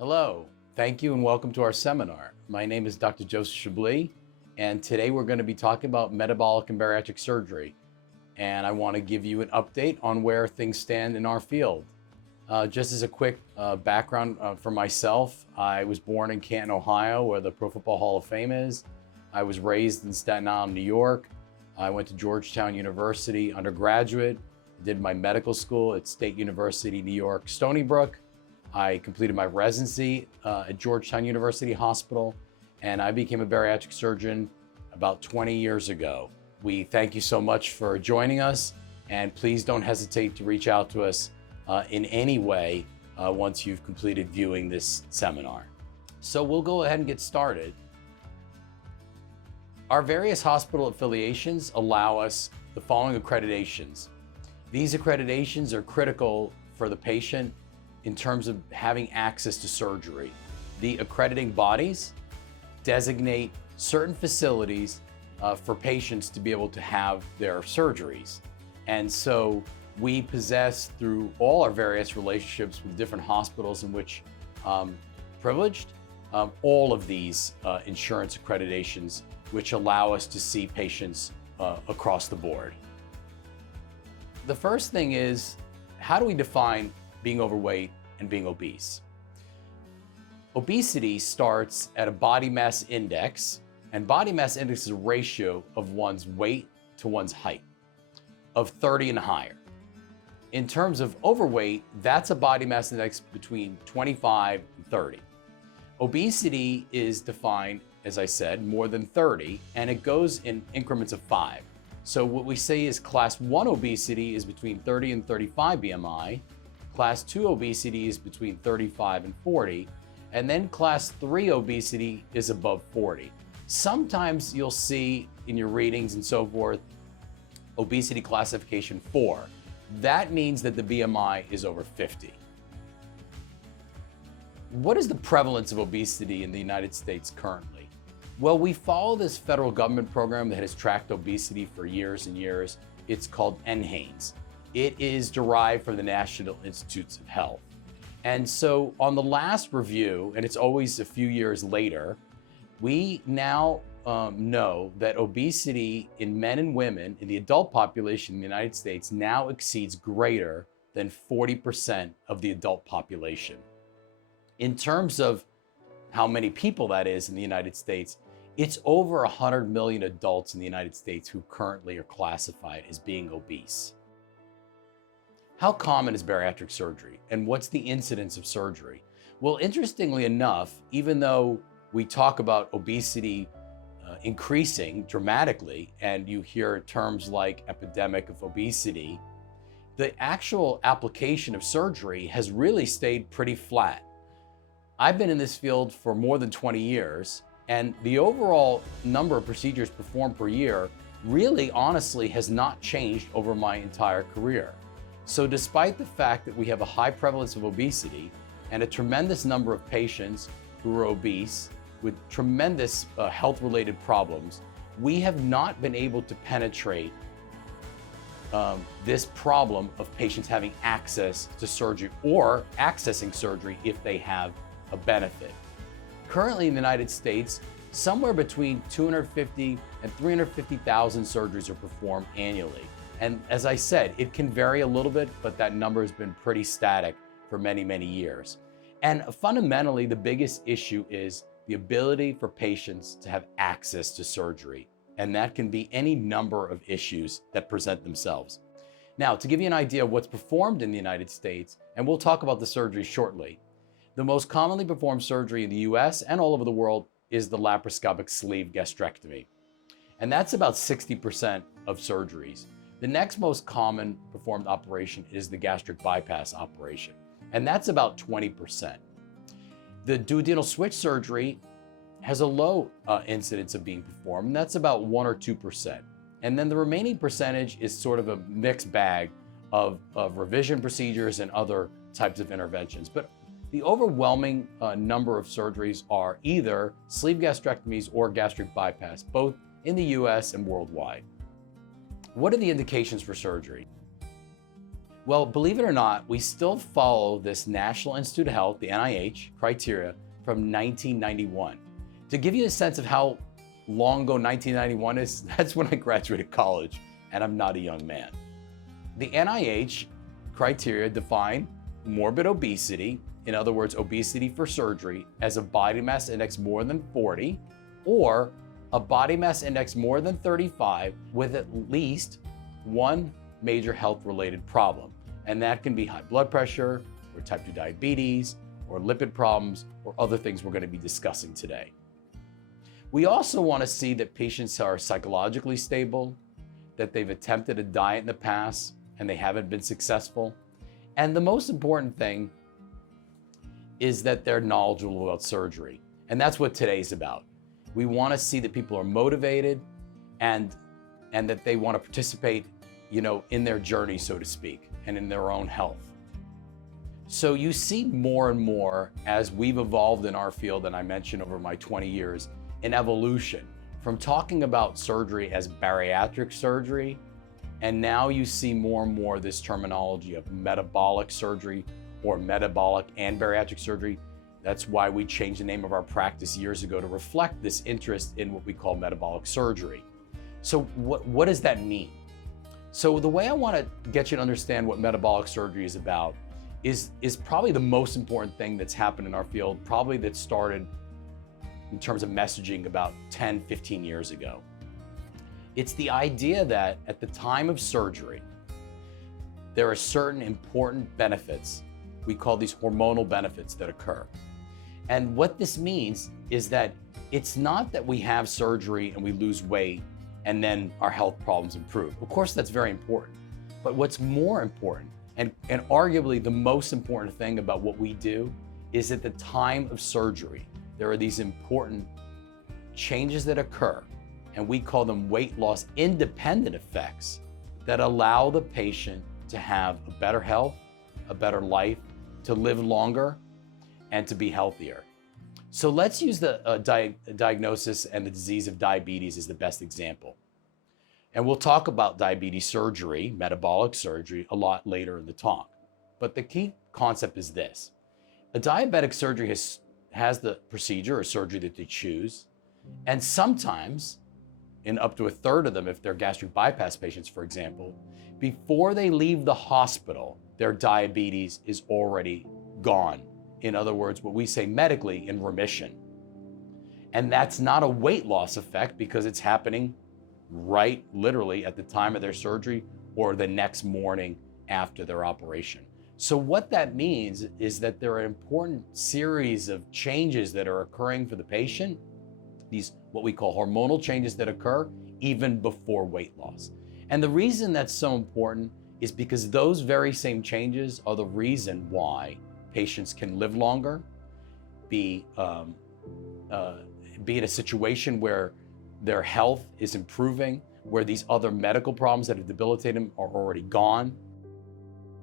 Hello, thank you and welcome to our seminar. My name is Dr. Joseph Chebli, and today we're going to be talking about metabolic and bariatric surgery. And I want to give you an update on where things stand in our field. Just as a quick background for myself, I was born in Canton, Ohio, where the Pro Football Hall of Fame is. I was raised in Staten Island, New York. I went to Georgetown University undergraduate, did my medical school at State University, New York, Stony Brook. I completed my residency at Georgetown University Hospital, and I became a bariatric surgeon about 20 years ago. We thank you so much for joining us, and please don't hesitate to reach out to us in any way once you've completed viewing this seminar. So we'll go ahead and get started. Our various hospital affiliations allow us the following accreditations. These accreditations are critical for the patient in terms of having access to surgery. The accrediting bodies designate certain facilities for patients to be able to have their surgeries. And so we possess, through all our various relationships with different hospitals in which privileged, all of these insurance accreditations, which allow us to see patients across the board. The first thing is, how do we define being overweight and being obese? Obesity starts at a body mass index, and body mass index is a ratio of one's weight to one's height of 30 and higher. In terms of overweight, that's a body mass index between 25 and 30. Obesity is defined, as I said, more than 30, and it goes in increments of 5. So what we say is class 1 obesity is between 30 and 35 BMI, class 2 obesity is between 35 and 40, and then class 3 obesity is above 40. Sometimes you'll see in your readings and so forth, obesity classification 4. That means that the BMI is over 50. What is the prevalence of obesity in the United States currently? Well, we follow this federal government program that has tracked obesity for years and years. It's called NHANES. It is derived from the National Institutes of Health. And so on the last review, and it's always a few years later, we now know that obesity in men and women in the adult population in the United States now exceeds greater than 40% of the adult population. In terms of how many people that is in the United States, it's over 100 million adults in the United States who currently are classified as being obese. How common is bariatric surgery, and what's the incidence of surgery? Well, interestingly enough, even though we talk about obesity increasing dramatically, and you hear terms like epidemic of obesity, the actual application of surgery has really stayed pretty flat. I've been in this field for more than 20 years, and the overall number of procedures performed per year really honestly has not changed over my entire career. So despite the fact that we have a high prevalence of obesity and a tremendous number of patients who are obese with tremendous health-related problems, we have not been able to penetrate this problem of patients having access to surgery or accessing surgery if they have a benefit. Currently in the United States, somewhere between 250 and 350,000 surgeries are performed annually. And as I said, it can vary a little bit, but that number has been pretty static for many, many years. And fundamentally, the biggest issue is the ability for patients to have access to surgery. And that can be any number of issues that present themselves. Now, to give you an idea of what's performed in the United States, and we'll talk about the surgery shortly, the most commonly performed surgery in the US and all over the world is the laparoscopic sleeve gastrectomy. And that's about 60% of surgeries. The next most common performed operation is the gastric bypass operation, and that's about 20%. The duodenal switch surgery has a low incidence of being performed, and that's about 1 or 2%. And then the remaining percentage is sort of a mixed bag of revision procedures and other types of interventions. But the overwhelming number of surgeries are either sleeve gastrectomies or gastric bypass, both in the US and worldwide. What are the indications for surgery? Well, believe it or not, we still follow this National Institute of Health, the NIH, criteria from 1991. To give you a sense of how long ago 1991 is, that's when I graduated college, and I'm not a young man. The NIH criteria define morbid obesity, in other words, obesity for surgery, as a body mass index more than 40, or a body mass index more than 35 with at least one major health-related problem. And that can be high blood pressure, or type 2 diabetes, or lipid problems, or other things we're going to be discussing today. We also want to see that patients are psychologically stable, that they've attempted a diet in the past and they haven't been successful. And the most important thing is that they're knowledgeable about surgery. And that's what today's about. We want to see that people are motivated and that they want to participate, in their journey, so to speak, and in their own health. So you see more and more as we've evolved in our field, and I mentioned over my 20 years, an evolution from talking about surgery as bariatric surgery, and now you see more and more this terminology of metabolic surgery or metabolic and bariatric surgery. That's why we changed the name of our practice years ago to reflect this interest in what we call metabolic surgery. So what does that mean? So the way I want to get you to understand what metabolic surgery is about is probably the most important thing that's happened in our field, probably that started in terms of messaging about 10, 15 years ago. It's the idea that at the time of surgery, there are certain important benefits. We call these hormonal benefits that occur. And what this means is that it's not that we have surgery and we lose weight and then our health problems improve. Of course, that's very important. But what's more important, and arguably the most important thing about what we do, is at the time of surgery, there are these important changes that occur, and we call them weight loss independent effects that allow the patient to have a better health, a better life, to live longer, and to be healthier. So let's use the diagnosis and the disease of diabetes as the best example. And we'll talk about diabetes surgery, metabolic surgery, a lot later in the talk. But the key concept is this. A diabetic surgery has the procedure or surgery that they choose. And sometimes, in up to a third of them, if they're gastric bypass patients, for example, before they leave the hospital, their diabetes is already gone. In other words, what we say medically, in remission. And that's not a weight loss effect because it's happening right literally at the time of their surgery or the next morning after their operation. So what that means is that there are an important series of changes that are occurring for the patient, these what we call hormonal changes that occur even before weight loss. And the reason that's so important is because those very same changes are the reason why patients can live longer, be in a situation where their health is improving, where these other medical problems that have debilitated them are already gone.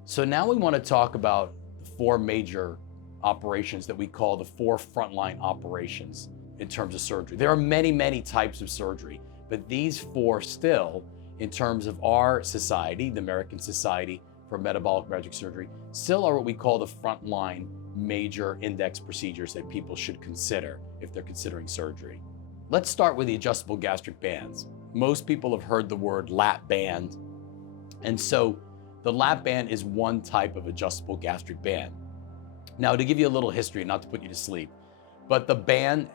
So now we want to talk about the four major operations that we call the four frontline operations in terms of surgery. There are many, many types of surgery, but these four still, in terms of our society, the American Society for Metabolic Bariatric Surgery, still are what we call the frontline major index procedures that people should consider if they're considering surgery. Let's start with the adjustable gastric bands. Most people have heard the word lap band. And so the lap band is one type of adjustable gastric band. Now, to give you a little history, not to put you to sleep, but the band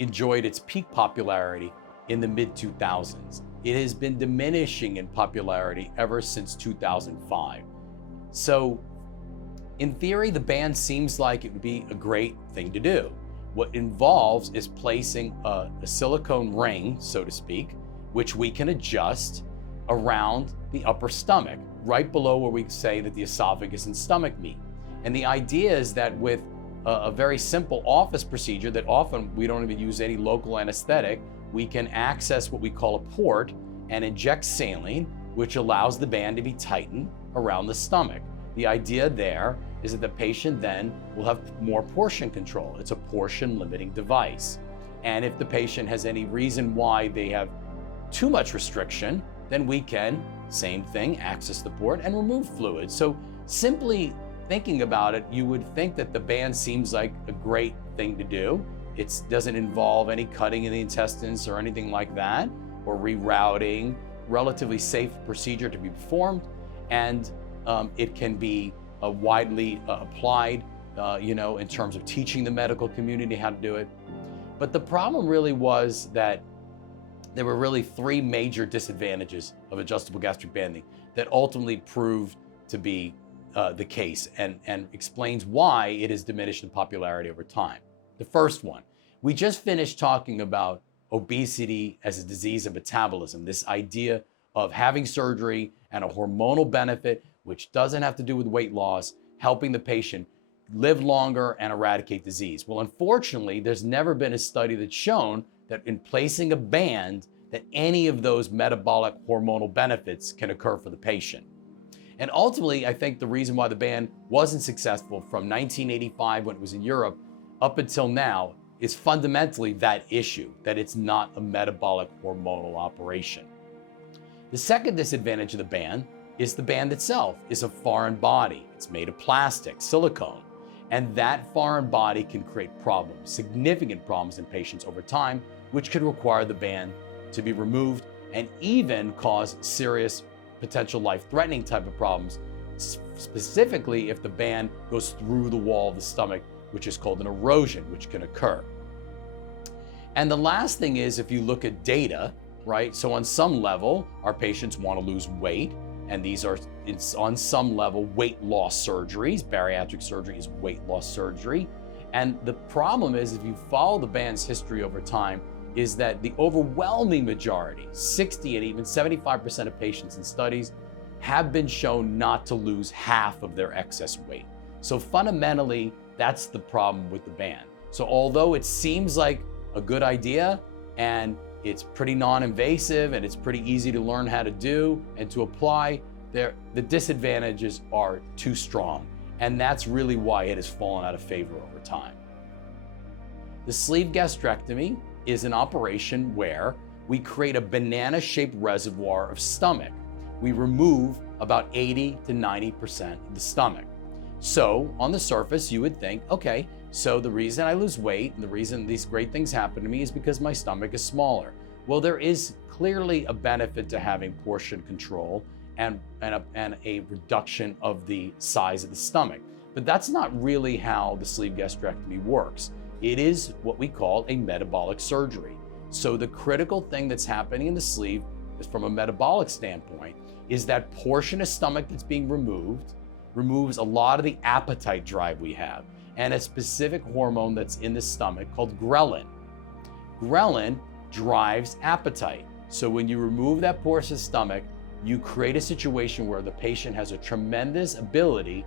enjoyed its peak popularity in the mid-2000s. It has been diminishing in popularity ever since 2005. So in theory, the band seems like it would be a great thing to do. What it involves is placing a silicone ring, so to speak, which we can adjust around the upper stomach, right below where we say that the esophagus and stomach meet. And the idea is that with a very simple office procedure that often we don't even use any local anesthetic, we can access what we call a port and inject saline, which allows the band to be tightened around the stomach. The idea there is that the patient then will have more portion control. It's a portion limiting device. And if the patient has any reason why they have too much restriction, then we can Same thing, access the port and remove fluid. So simply thinking about it, you would think that the band seems like a great thing to do. It doesn't involve any cutting in the intestines or anything like that, or rerouting, relatively safe procedure to be performed, and it can be widely applied, in terms of teaching the medical community how to do it. But the problem really was that there were really three major disadvantages of adjustable gastric banding that ultimately proved to be the case and explains why it has diminished in popularity over time. The first one, we just finished talking about obesity as a disease of metabolism, this idea of having surgery and a hormonal benefit, which doesn't have to do with weight loss, helping the patient live longer and eradicate disease. Well, unfortunately, there's never been a study that's shown that in placing a band that any of those metabolic hormonal benefits can occur for the patient. And ultimately, I think the reason why the band wasn't successful from 1985 when it was in Europe up until now is fundamentally that issue, that it's not a metabolic hormonal operation. The second disadvantage of the band is the band itself is a foreign body. It's made of plastic, silicone, and that foreign body can create problems, significant problems in patients over time, which could require the band to be removed and even cause serious, potential life-threatening type of problems, specifically if the band goes through the wall of the stomach, which is called an erosion, which can occur. And the last thing is, if you look at data, right? So on some level, our patients want to lose weight, and these are, on some level, weight loss surgeries. Bariatric surgery is weight loss surgery. And the problem is, if you follow the band's history over time, is that the overwhelming majority, 60 and even 75% of patients in studies, have been shown not to lose half of their excess weight. So fundamentally, that's the problem with the band. So although it seems like a good idea, and it's pretty non-invasive, and it's pretty easy to learn how to do and to apply, the disadvantages are too strong. And that's really why it has fallen out of favor over time. The sleeve gastrectomy is an operation where we create a banana-shaped reservoir of stomach. We remove about 80 to 90% of the stomach. So on the surface, you would think, okay, so the reason I lose weight and the reason these great things happen to me is because my stomach is smaller. Well, there is clearly a benefit to having portion control and a reduction of the size of the stomach. But that's not really how the sleeve gastrectomy works. It is what we call a metabolic surgery. So the critical thing that's happening in the sleeve is, from a metabolic standpoint, is that portion of stomach that's being removes a lot of the appetite drive we have, and a specific hormone that's in the stomach called ghrelin. Ghrelin drives appetite. So when you remove that portion of stomach, you create a situation where the patient has a tremendous ability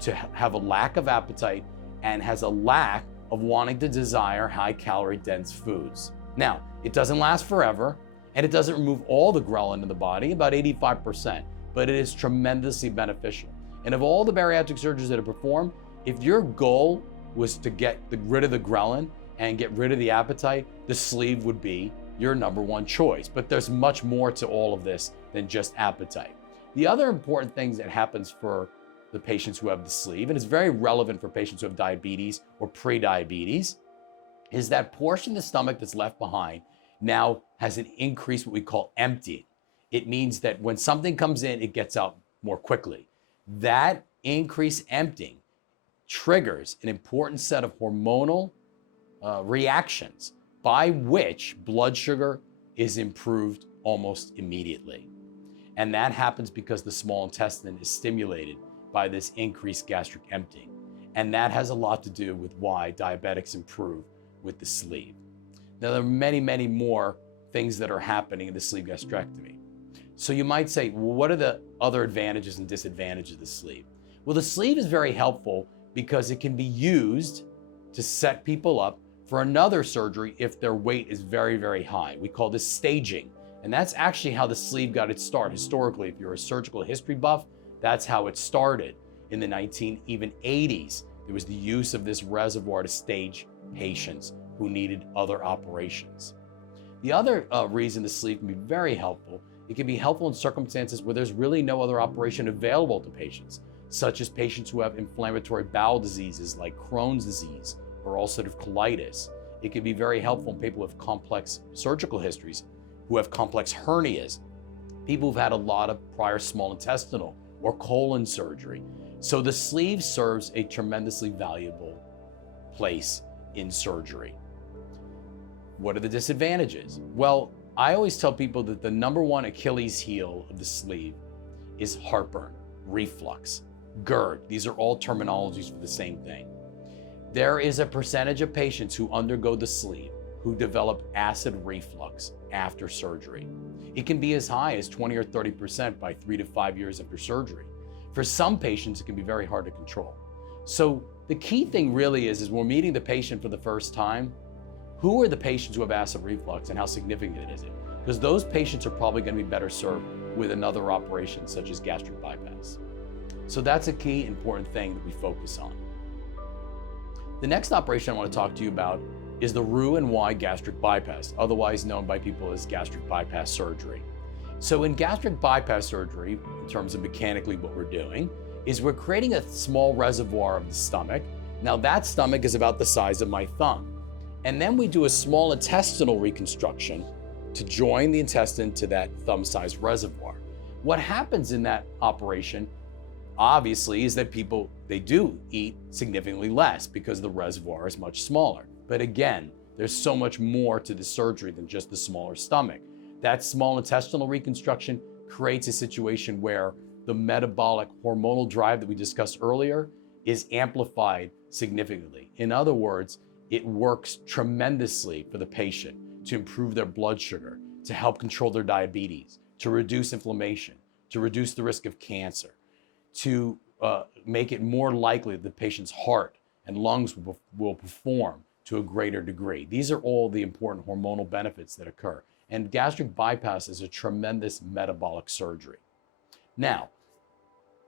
to have a lack of appetite and has a lack of wanting to desire high-calorie dense foods. Now, it doesn't last forever, and it doesn't remove all the ghrelin in the body, about 85%, but it is tremendously beneficial. And of all the bariatric surgeries that are performed, if your goal was to get rid of the ghrelin and get rid of the appetite, the sleeve would be your number one choice. But there's much more to all of this than just appetite. The other important things that happens for the patients who have the sleeve, and it's very relevant for patients who have diabetes or pre-diabetes, is that portion of the stomach that's left behind now has an increased what we call emptying. It means that when something comes in, it gets out more quickly. That increased emptying triggers an important set of hormonal reactions by which blood sugar is improved almost immediately. And that happens because the small intestine is stimulated by this increased gastric emptying. And that has a lot to do with why diabetics improve with the sleeve. Now, there are many, many more things that are happening in the sleeve gastrectomy. So you might say, well, what are the other advantages and disadvantages of the sleeve? Well, the sleeve is very helpful because it can be used to set people up for another surgery if their weight is very, very high. We call this staging. And that's actually how the sleeve got its start historically. If you're a surgical history buff, that's how it started. In the 1980s, there was the use of this reservoir to stage patients who needed other operations. The other reason the sleeve can be very helpful It can be helpful in circumstances where there's really no other operation available to patients, such as patients who have inflammatory bowel diseases like Crohn's disease or ulcerative colitis. It can be very helpful in people with complex surgical histories, who have complex hernias, people who've had a lot of prior small intestinal or colon surgery. So the sleeve serves a tremendously valuable place in surgery. What are the disadvantages? Well, I always tell people that the number one Achilles heel of the sleeve is heartburn, reflux, GERD. These are all terminologies for the same thing. There is a percentage of patients who undergo the sleeve who develop acid reflux after surgery. It can be as high as 20 or 30% by 3 to 5 years after surgery. For some patients, it can be very hard to control. So the key thing really is we're meeting the patient for the first time. Who are the patients who have acid reflux and how significant is it? Because those patients are probably going to be better served with another operation such as gastric bypass. So that's a key important thing that we focus on. The next operation I want to talk to you about is the Roux-en-Y gastric bypass, otherwise known by people as gastric bypass surgery. So in gastric bypass surgery, in terms of mechanically what we're doing, is we're creating a small reservoir of the stomach. Now that stomach is about the size of my thumb. And then we do a small intestinal reconstruction to join the intestine to that thumb-sized reservoir. What happens in that operation, obviously, is that people, they do eat significantly less because the reservoir is much smaller. But again, there's so much more to the surgery than just the smaller stomach. That small intestinal reconstruction creates a situation where the metabolic hormonal drive that we discussed earlier is amplified significantly. In other words, it works tremendously for the patient to improve their blood sugar, to help control their diabetes, to reduce inflammation, to reduce the risk of cancer, to make it more likely that the patient's heart and lungs will perform to a greater degree. These are all the important hormonal benefits that occur. And gastric bypass is a tremendous metabolic surgery. Now,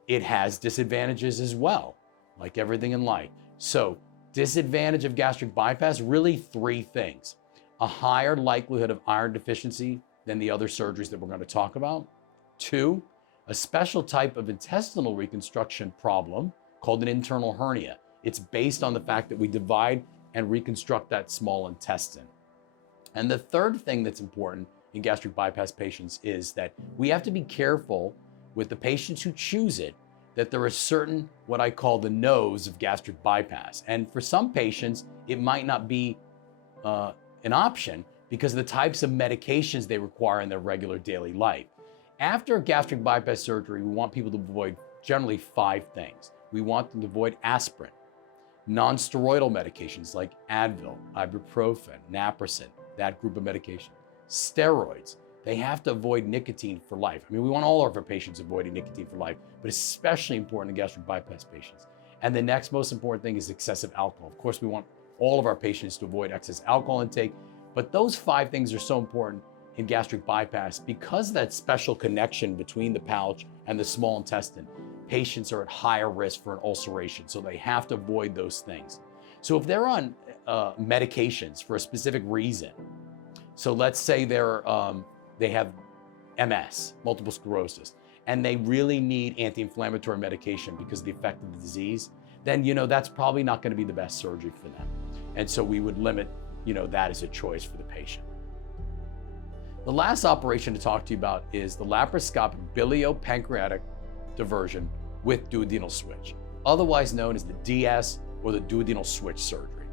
it has disadvantages as well, like everything in life. So, disadvantage of gastric bypass, really three things. A higher likelihood of iron deficiency than the other surgeries that we're going to talk about. 2, a special type of intestinal reconstruction problem called an internal hernia. It's based on the fact that we divide and reconstruct that small intestine. And the third thing that's important in gastric bypass patients is that we have to be careful with the patients who choose it, that there are certain, what I call the no's of gastric bypass. And for some patients, it might not be an option because of the types of medications they require in their regular daily life. After gastric bypass surgery, we want people to avoid generally 5 things. We want them to avoid aspirin, non-steroidal medications like Advil, ibuprofen, naproxen, that group of medication, steroids. They have to avoid nicotine for life. I mean, we want all of our patients avoiding nicotine for life, but especially important in gastric bypass patients. And the next most important thing is excessive alcohol. Of course, we want all of our patients to avoid excess alcohol intake, but those 5 things are so important in gastric bypass because of that special connection between the pouch and the small intestine. Patients are at higher risk for an ulceration, so they have to avoid those things. So if they're on medications for a specific reason, so let's say they have MS, multiple sclerosis, and they really need anti-inflammatory medication because of the effect of the disease, then that's probably not going to be the best surgery for them. And so we would limit that as a choice for the patient. The last operation to talk to you about is the laparoscopic biliopancreatic diversion with duodenal switch, otherwise known as the DS or the duodenal switch surgery.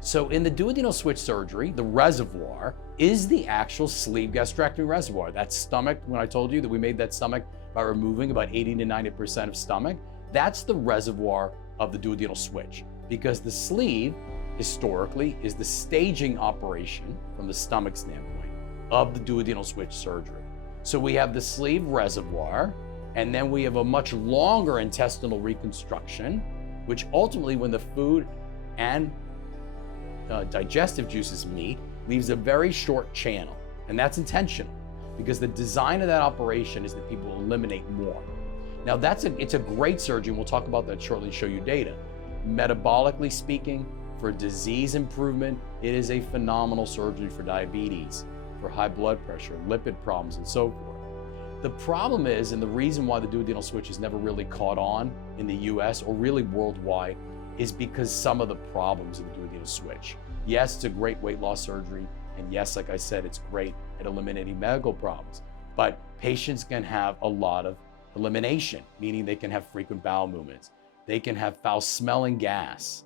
So in the duodenal switch surgery, the reservoir is the actual sleeve gastrectomy reservoir. That stomach, when I told you that we made that stomach by removing about 80 to 90% of stomach, that's the reservoir of the duodenal switch, because the sleeve historically is the staging operation from the stomach standpoint of the duodenal switch surgery. So we have the sleeve reservoir, and then we have a much longer intestinal reconstruction, which ultimately, when the food and digestive juices meet, leaves a very short channel. And that's intentional because the design of that operation is that people eliminate more. Now it's a great surgery, and we'll talk about that shortly and show you data. Metabolically speaking, for disease improvement, it is a phenomenal surgery for diabetes, for high blood pressure, lipid problems, and so forth. The problem is, and the reason why the duodenal switch has never really caught on in the US or really worldwide, is because some of the problems of the duodenal switch. Yes, it's a great weight loss surgery, and yes, like I said, it's great at eliminating medical problems, but patients can have a lot of elimination, meaning they can have frequent bowel movements, they can have foul-smelling gas,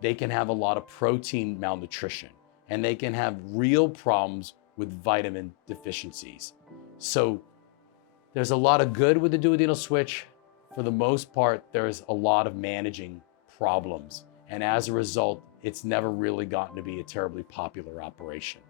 they can have a lot of protein malnutrition, and they can have real problems with vitamin deficiencies. So there's a lot of good with the duodenal switch. For the most part, there's a lot of managing problems. And as a result, it's never really gotten to be a terribly popular operation.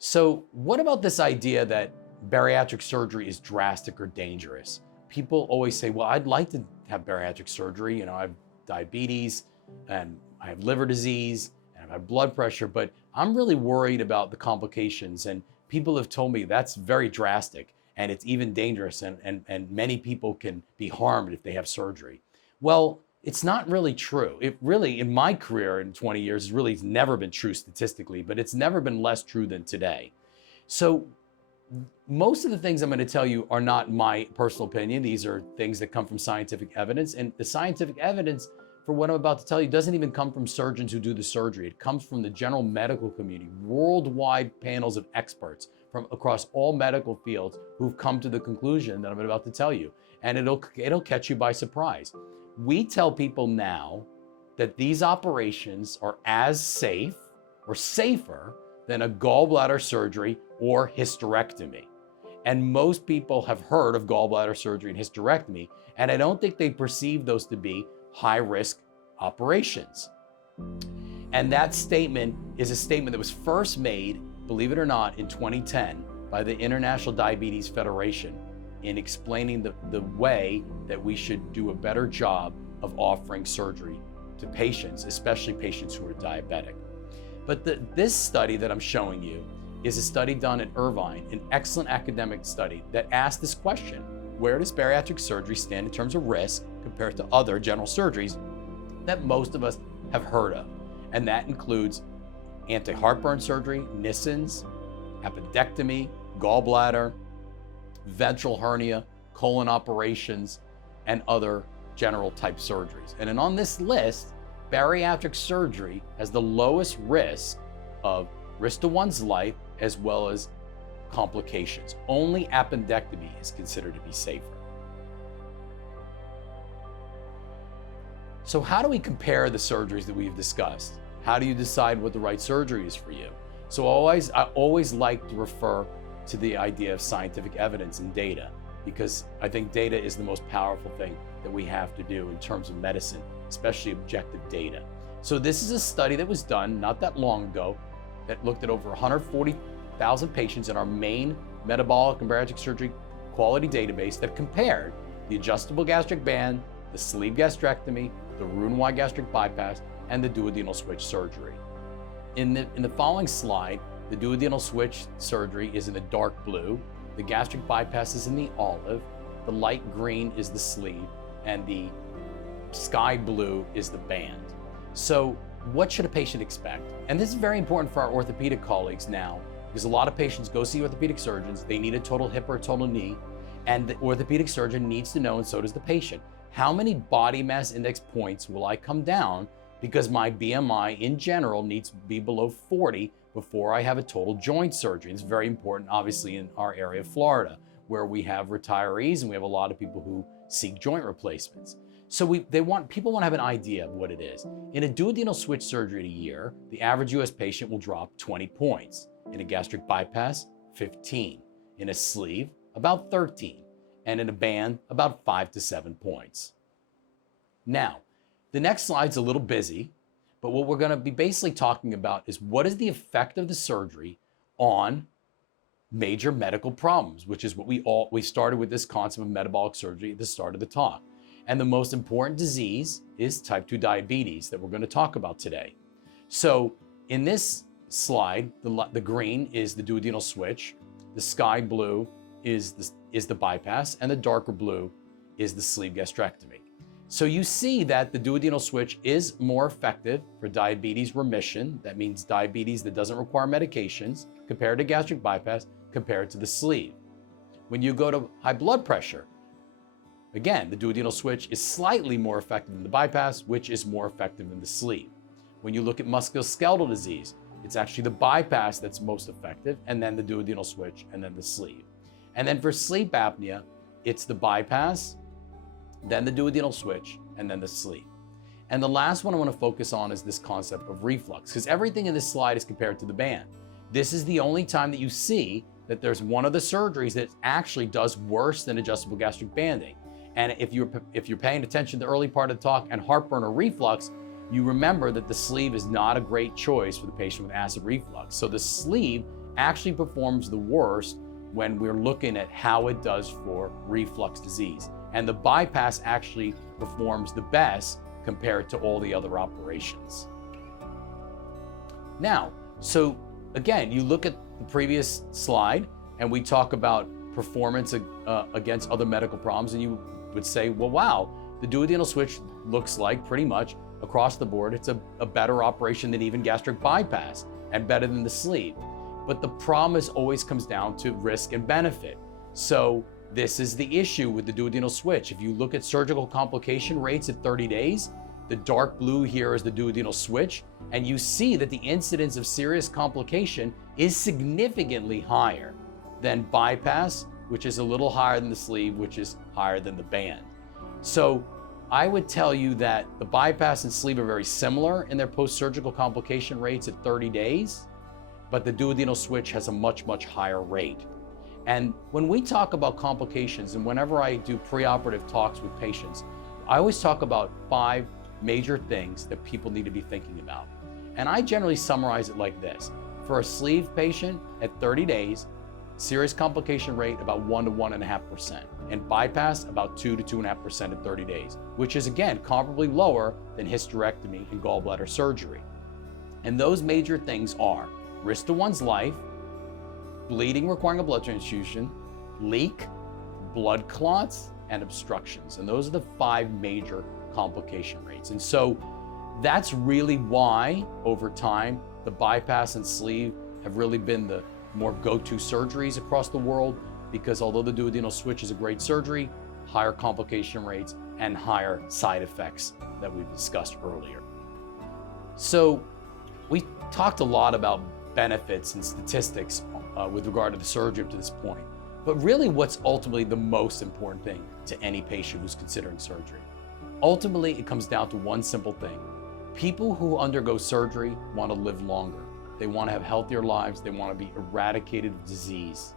So what about this idea that bariatric surgery is drastic or dangerous? People always say, well, I'd like to have bariatric surgery. You know, I have diabetes and I have liver disease and I have blood pressure, but I'm really worried about the complications. And people have told me that's very drastic and it's even dangerous, and many people can be harmed if they have surgery. Well, it's not really true. It really, in my career in 20 years, really has never been true statistically, but it's never been less true than today. So most of the things I'm going to tell you are not my personal opinion. These are things that come from scientific evidence, and the scientific evidence for what I'm about to tell you doesn't even come from surgeons who do the surgery. It comes from the general medical community, worldwide panels of experts from across all medical fields who've come to the conclusion that I'm about to tell you, and it'll catch you by surprise. We tell people now that these operations are as safe or safer than a gallbladder surgery or hysterectomy. And most people have heard of gallbladder surgery and hysterectomy, and I don't think they perceive those to be high-risk operations. And that statement is a statement that was first made, believe it or not, in 2010 by the International Diabetes Federation in explaining the way that we should do a better job of offering surgery to patients, especially patients who are diabetic. But this study that I'm showing you is a study done at Irvine, an excellent academic study that asked this question: where does bariatric surgery stand in terms of risk compared to other general surgeries that most of us have heard of? And that includes anti-heartburn surgery, Nissens, appendectomy, gallbladder, ventral hernia, colon operations, and other general type surgeries. And then on this list, bariatric surgery has the lowest risk of risk to one's life as well as complications. Only appendectomy is considered to be safer. So how do we compare the surgeries that we've discussed? How do you decide what the right surgery is for you? So I always like to refer to the idea of scientific evidence and data, because I think data is the most powerful thing that we have to do in terms of medicine, especially objective data. So this is a study that was done not that long ago that looked at over 140,000 patients in our main metabolic and bariatric surgery quality database that compared the adjustable gastric band, the sleeve gastrectomy, the Roux-en-Y gastric bypass, and the duodenal switch surgery. In the following slide, the duodenal switch surgery is in the dark blue, the gastric bypass is in the olive, the light green is the sleeve, and the sky blue is the band. So what should a patient expect? And this is very important for our orthopedic colleagues now, because a lot of patients go see orthopedic surgeons, they need a total hip or a total knee, and the orthopedic surgeon needs to know, and so does the patient, how many body mass index points will I come down because my BMI in general needs to be below 40 before I have a total joint surgery. It's very important, obviously, in our area of Florida, where we have retirees and we have a lot of people who seek joint replacements. So people want to have an idea of what it is. In a duodenal switch surgery in a year, the average US patient will drop 20 points. In a gastric bypass, 15. In a sleeve, about 13. And in a band, about 5 to 7 points. Now, the next slide's a little busy, but what we're going to be basically talking about is what is the effect of the surgery on major medical problems, which is what we started with this concept of metabolic surgery at the start of the talk. And the most important disease is type 2 diabetes that we're going to talk about today. So in this slide, the green is the duodenal switch, the sky blue is the bypass, and the darker blue is the sleeve gastrectomy. So you see that the duodenal switch is more effective for diabetes remission. That means diabetes that doesn't require medications compared to gastric bypass. compared to the sleeve. When you go to high blood pressure, again, the duodenal switch is slightly more effective than the bypass, which is more effective than the sleeve. When you look at musculoskeletal disease, it's actually the bypass that's most effective, and then the duodenal switch, and then the sleeve. And then for sleep apnea, it's the bypass, then the duodenal switch, and then the sleeve. And the last one I want to focus on is this concept of reflux, because everything in this slide is compared to the band. This is the only time that you see that there's one of the surgeries that actually does worse than adjustable gastric banding. And if you're paying attention to the early part of the talk and heartburn or reflux, you remember that the sleeve is not a great choice for the patient with acid reflux. So the sleeve actually performs the worst when we're looking at how it does for reflux disease. And the bypass actually performs the best compared to all the other operations. Now, so again, you look at the previous slide and we talk about performance against other medical problems, and you would say, well, wow, the duodenal switch looks like pretty much across the board, it's a better operation than even gastric bypass and better than the sleeve. But the problem always comes down to risk and benefit. So this is the issue with the duodenal switch. If you look at surgical complication rates at 30 days, the dark blue here is the duodenal switch, and you see that the incidence of serious complication is significantly higher than bypass, which is a little higher than the sleeve, which is higher than the band. So I would tell you that the bypass and sleeve are very similar in their post-surgical complication rates at 30 days, but the duodenal switch has a much, much higher rate. And when we talk about complications, and whenever I do preoperative talks with patients, I always talk about 5 major things that people need to be thinking about. And I generally summarize it like this. For a sleeve patient at 30 days, serious complication rate about 1 to 1.5%, and bypass about 2 to 2.5% at 30 days, which is again comparably lower than hysterectomy and gallbladder surgery. And those major things are risk to one's life, bleeding requiring a blood transfusion, leak, blood clots, and obstructions. And those are the 5 major complication rates. And so that's really why over time the bypass and sleeve have really been the more go-to surgeries across the world, because although the duodenal switch is a great surgery, higher complication rates and higher side effects that we've discussed earlier. So we talked a lot about benefits and statistics with regard to the surgery up to this point, but really what's ultimately the most important thing to any patient who's considering surgery? Ultimately, it comes down to one simple thing. People who undergo surgery want to live longer. They want to have healthier lives. They want to be eradicated of disease.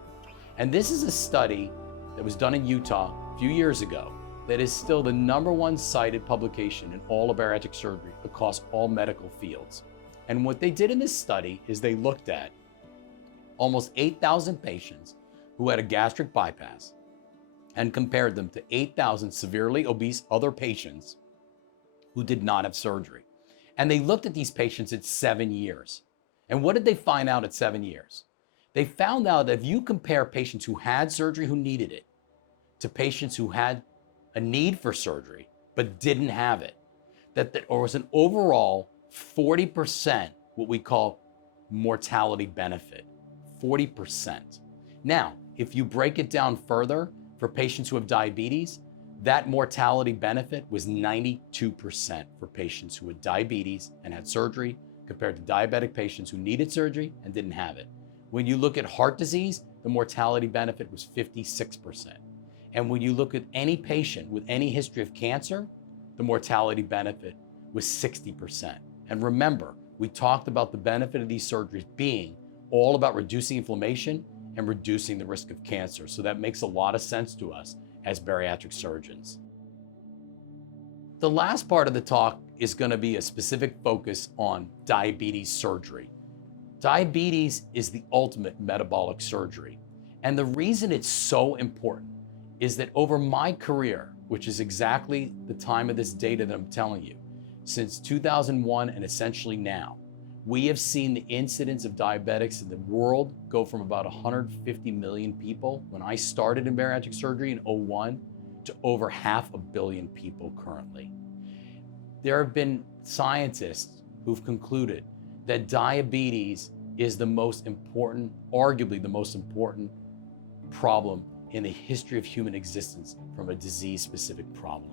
And this is a study that was done in Utah a few years ago that is still the #1 cited publication in all of bariatric surgery across all medical fields. And what they did in this study is they looked at almost 8,000 patients who had a gastric bypass and compared them to 8,000 severely obese other patients who did not have surgery. And they looked at these patients at 7 years. And what did they find out at 7 years? They found out that if you compare patients who had surgery who needed it to patients who had a need for surgery but didn't have it, that there was an overall 40% what we call mortality benefit. 40%. Now, if you break it down further, for patients who have diabetes, that mortality benefit was 92% for patients who had diabetes and had surgery compared to diabetic patients who needed surgery and didn't have it. When you look at heart disease, the mortality benefit was 56%. And when you look at any patient with any history of cancer, the mortality benefit was 60%. And remember, we talked about the benefit of these surgeries being all about reducing inflammation and reducing the risk of cancer. So that makes a lot of sense to us as bariatric surgeons. The last part of the talk is going to be a specific focus on diabetes surgery. Diabetes is the ultimate metabolic surgery. And the reason it's so important is that over my career, which is exactly the time of this data that I'm telling you, since 2001 and essentially now, we have seen the incidence of diabetics in the world go from about 150 million people when I started in bariatric surgery in 2001 to over 500 million people currently. There have been scientists who've concluded that diabetes is the most important, arguably the most important problem in the history of human existence from a disease-specific problem.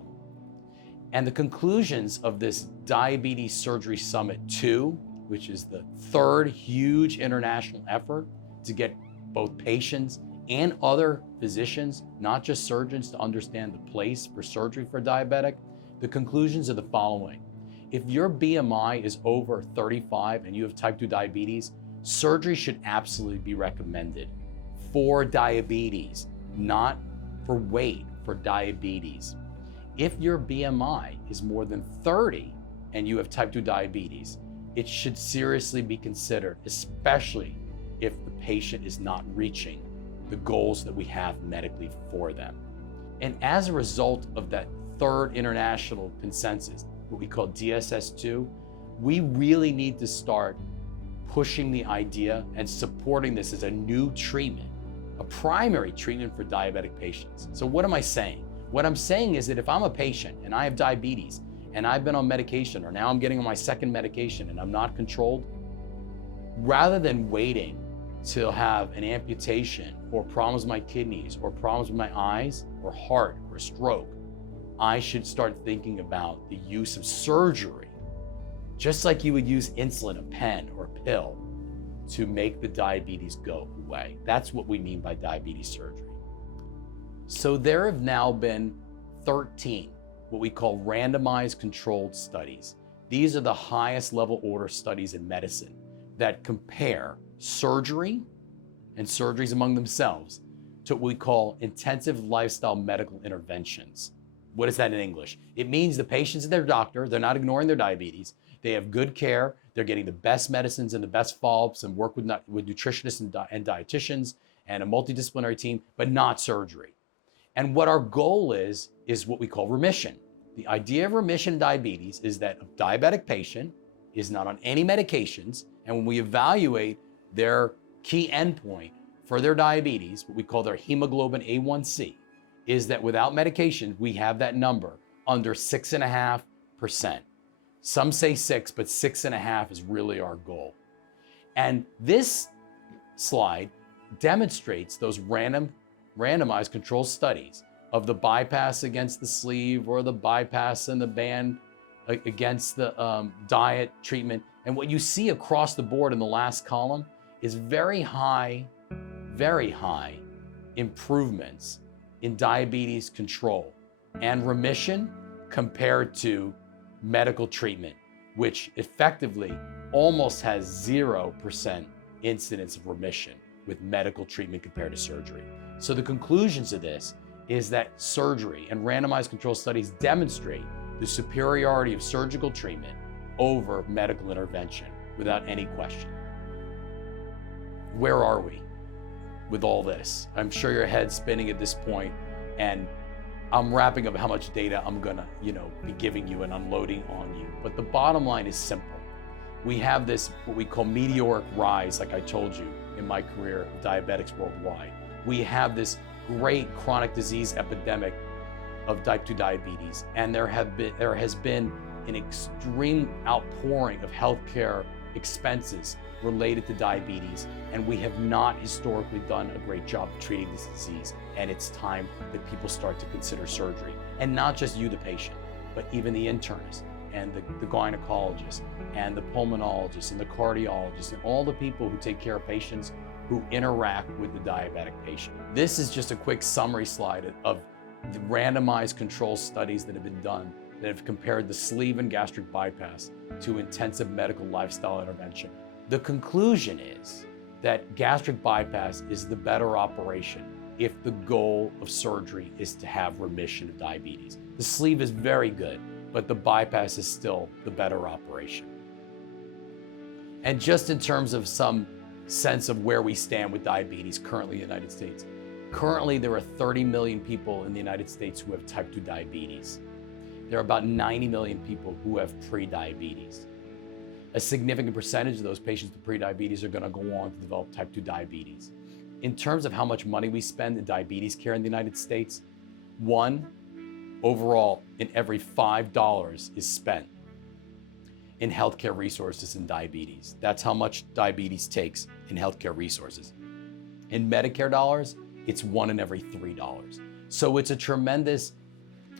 And the conclusions of this Diabetes Surgery Summit 2, which is the third huge international effort to get both patients and other physicians, not just surgeons, to understand the place for surgery for diabetic, the conclusions are the following. If your BMI is over 35 and you have type 2 diabetes, surgery should absolutely be recommended for diabetes, not for weight, for diabetes. If your BMI is more than 30 and you have type 2 diabetes, it should seriously be considered, especially if the patient is not reaching the goals that we have medically for them. And as a result of that third international consensus, what we call DSS-2, we really need to start pushing the idea and supporting this as a new treatment, a primary treatment for diabetic patients. So what am I saying? What I'm saying is that if I'm a patient and I have diabetes and I've been on medication, or now I'm getting on my second medication and I'm not controlled, rather than waiting to have an amputation or problems with my kidneys or problems with my eyes or heart or stroke, I should start thinking about the use of surgery, just like you would use insulin, a pen or a pill, to make the diabetes go away. That's what we mean by diabetes surgery. So there have now been 13 what we call randomized controlled studies. These are the highest level order studies in medicine that compare surgery and surgeries among themselves to what we call intensive lifestyle medical interventions. What is that in English? It means the patients and their doctor, they're not ignoring their diabetes, they have good care, they're getting the best medicines and the best follow-ups and work with nutritionists and dietitians and a multidisciplinary team, but not surgery. And what our goal is what we call remission. The idea of remission in diabetes is that a diabetic patient is not on any medications, and when we evaluate their key endpoint for their diabetes, what we call their hemoglobin A1C, is that without medication, we have that number under 6.5%. Some say 6, but 6.5 is really our goal. And this slide demonstrates those randomized control studies of the bypass against the sleeve or the bypass and the band against the diet treatment. And what you see across the board in the last column is very high improvements in diabetes control and remission compared to medical treatment, which effectively almost has 0% incidence of remission with medical treatment compared to surgery. So the conclusions of this is that surgery and randomized control studies demonstrate the superiority of surgical treatment over medical intervention without any question. Where are we with all this? I'm sure your head's spinning at this point, and I'm wrapping up how much data I'm gonna, be giving you and unloading on you. But the bottom line is simple. We have this, what we call meteoric rise, like I told you in my career of diabetics worldwide. We have this great chronic disease epidemic of type 2 diabetes, and there has been an extreme outpouring of healthcare expenses related to diabetes, and we have not historically done a great job of treating this disease, and it's time that people start to consider surgery. And not just you, the patient, but even the internist and the gynecologist and the pulmonologist and the cardiologist and all the people who take care of patients who interact with the diabetic patient. This is just a quick summary slide of the randomized control studies that have been done that have compared the sleeve and gastric bypass to intensive medical lifestyle intervention. The conclusion is that gastric bypass is the better operation if the goal of surgery is to have remission of diabetes. The sleeve is very good, but the bypass is still the better operation. And just in terms of some sense of where we stand with diabetes currently in the United States, currently there are 30 million people in the United States who have type 2 diabetes. There are about 90 million people who have pre-diabetes. A significant percentage of those patients with pre-diabetes are going to go on to develop type 2 diabetes. In terms of how much money we spend in diabetes care in the United States, overall in every $5 is spent. in healthcare resources in diabetes. That's how much diabetes takes in healthcare resources. In Medicare dollars, it's 1 in every $3. So it's a tremendous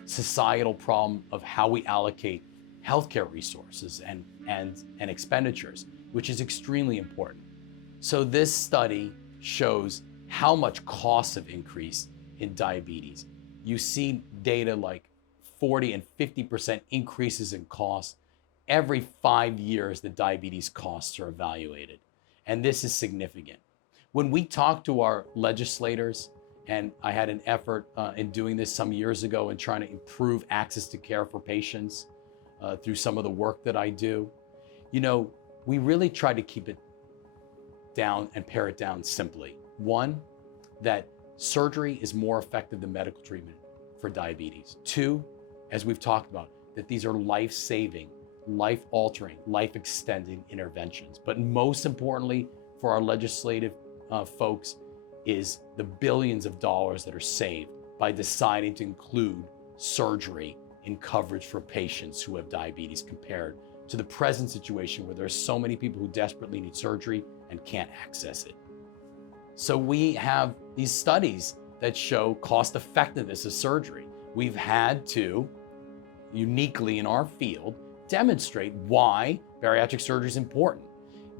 societal problem of how we allocate healthcare resources and expenditures, which is extremely important. So this study shows how much costs have increased in diabetes. You see data like 40 and 50% increases in costs. Every 5 years, the diabetes costs are evaluated. And this is significant. When we talk to our legislators, and I had an effort in doing this some years ago in trying to improve access to care for patients through some of the work that I do, we really try to keep it down and pare it down simply. One, that surgery is more effective than medical treatment for diabetes. Two, as we've talked about, that these are life-saving, life-altering, life-extending interventions. But most importantly for our legislative folks is the billions of dollars that are saved by deciding to include surgery in coverage for patients who have diabetes compared to the present situation where there's so many people who desperately need surgery and can't access it. So we have these studies that show cost effectiveness of surgery. We've had to, uniquely in our field, demonstrate why bariatric surgery is important.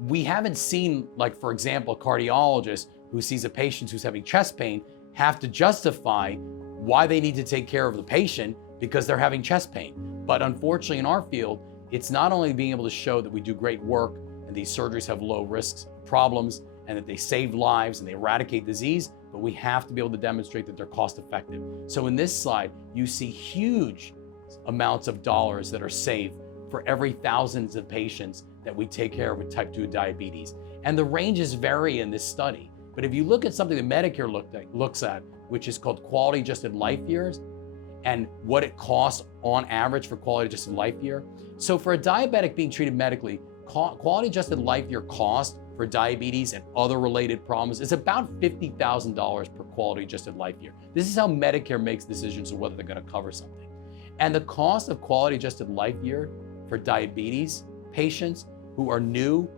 We haven't seen, like, for example, a cardiologist who sees a patient who's having chest pain have to justify why they need to take care of the patient because they're having chest pain. But unfortunately in our field, it's not only being able to show that we do great work and these surgeries have low risks, problems, and that they save lives and they eradicate disease, but we have to be able to demonstrate that they're cost effective. So in this slide, you see huge amounts of dollars that are saved for every thousands of patients that we take care of with type 2 diabetes. And the ranges vary in this study. But if you look at something that Medicare looks at, which is called quality adjusted life years, and what it costs on average for quality adjusted life year. So for a diabetic being treated medically, quality adjusted life year cost for diabetes and other related problems is about $50,000 per quality adjusted life year. This is how Medicare makes decisions of whether they're going to cover something. And the cost of quality adjusted life year for diabetes patients who are new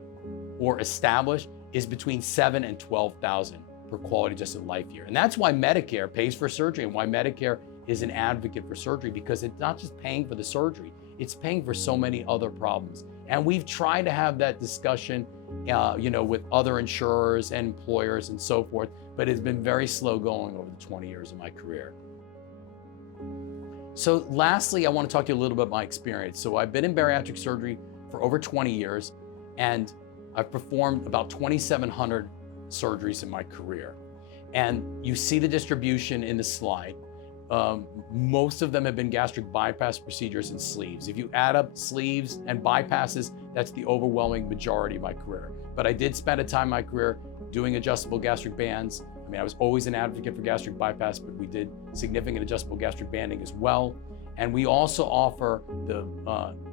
or established is between $7,000 and $12,000 per quality adjusted life year. And that's why Medicare pays for surgery and why Medicare is an advocate for surgery, because it's not just paying for the surgery, it's paying for so many other problems. And we've tried to have that discussion, with other insurers and employers and so forth, but it's been very slow going over the 20 years of my career. So lastly, I want to talk to you a little bit about my experience. So I've been in bariatric surgery for over 20 years, and I've performed about 2,700 surgeries in my career. And you see the distribution in the slide. Most of them have been gastric bypass procedures and sleeves. If you add up sleeves and bypasses, that's the overwhelming majority of my career. But I did spend a time in my career doing adjustable gastric bands. I was always an advocate for gastric bypass, but we did significant adjustable gastric banding as well. And we also offer the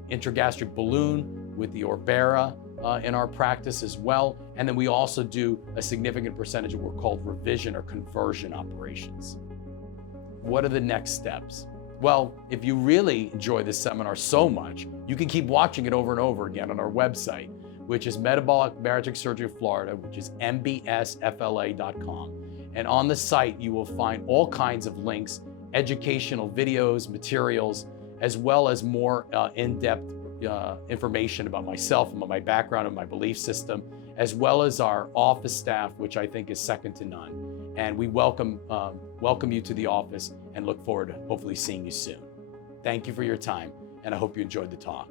intragastric balloon with the Orbera in our practice as well. And then we also do a significant percentage of what are called revision or conversion operations. What are the next steps? Well, if you really enjoy this seminar so much, you can keep watching it over and over again on our website, which is Metabolic Bariatric Surgery of Florida, which is mbsfla.com. And on the site, you will find all kinds of links, educational videos, materials, as well as more in-depth information about myself, about my background and my belief system, as well as our office staff, which I think is second to none. And we welcome you to the office and look forward to hopefully seeing you soon. Thank you for your time, and I hope you enjoyed the talk.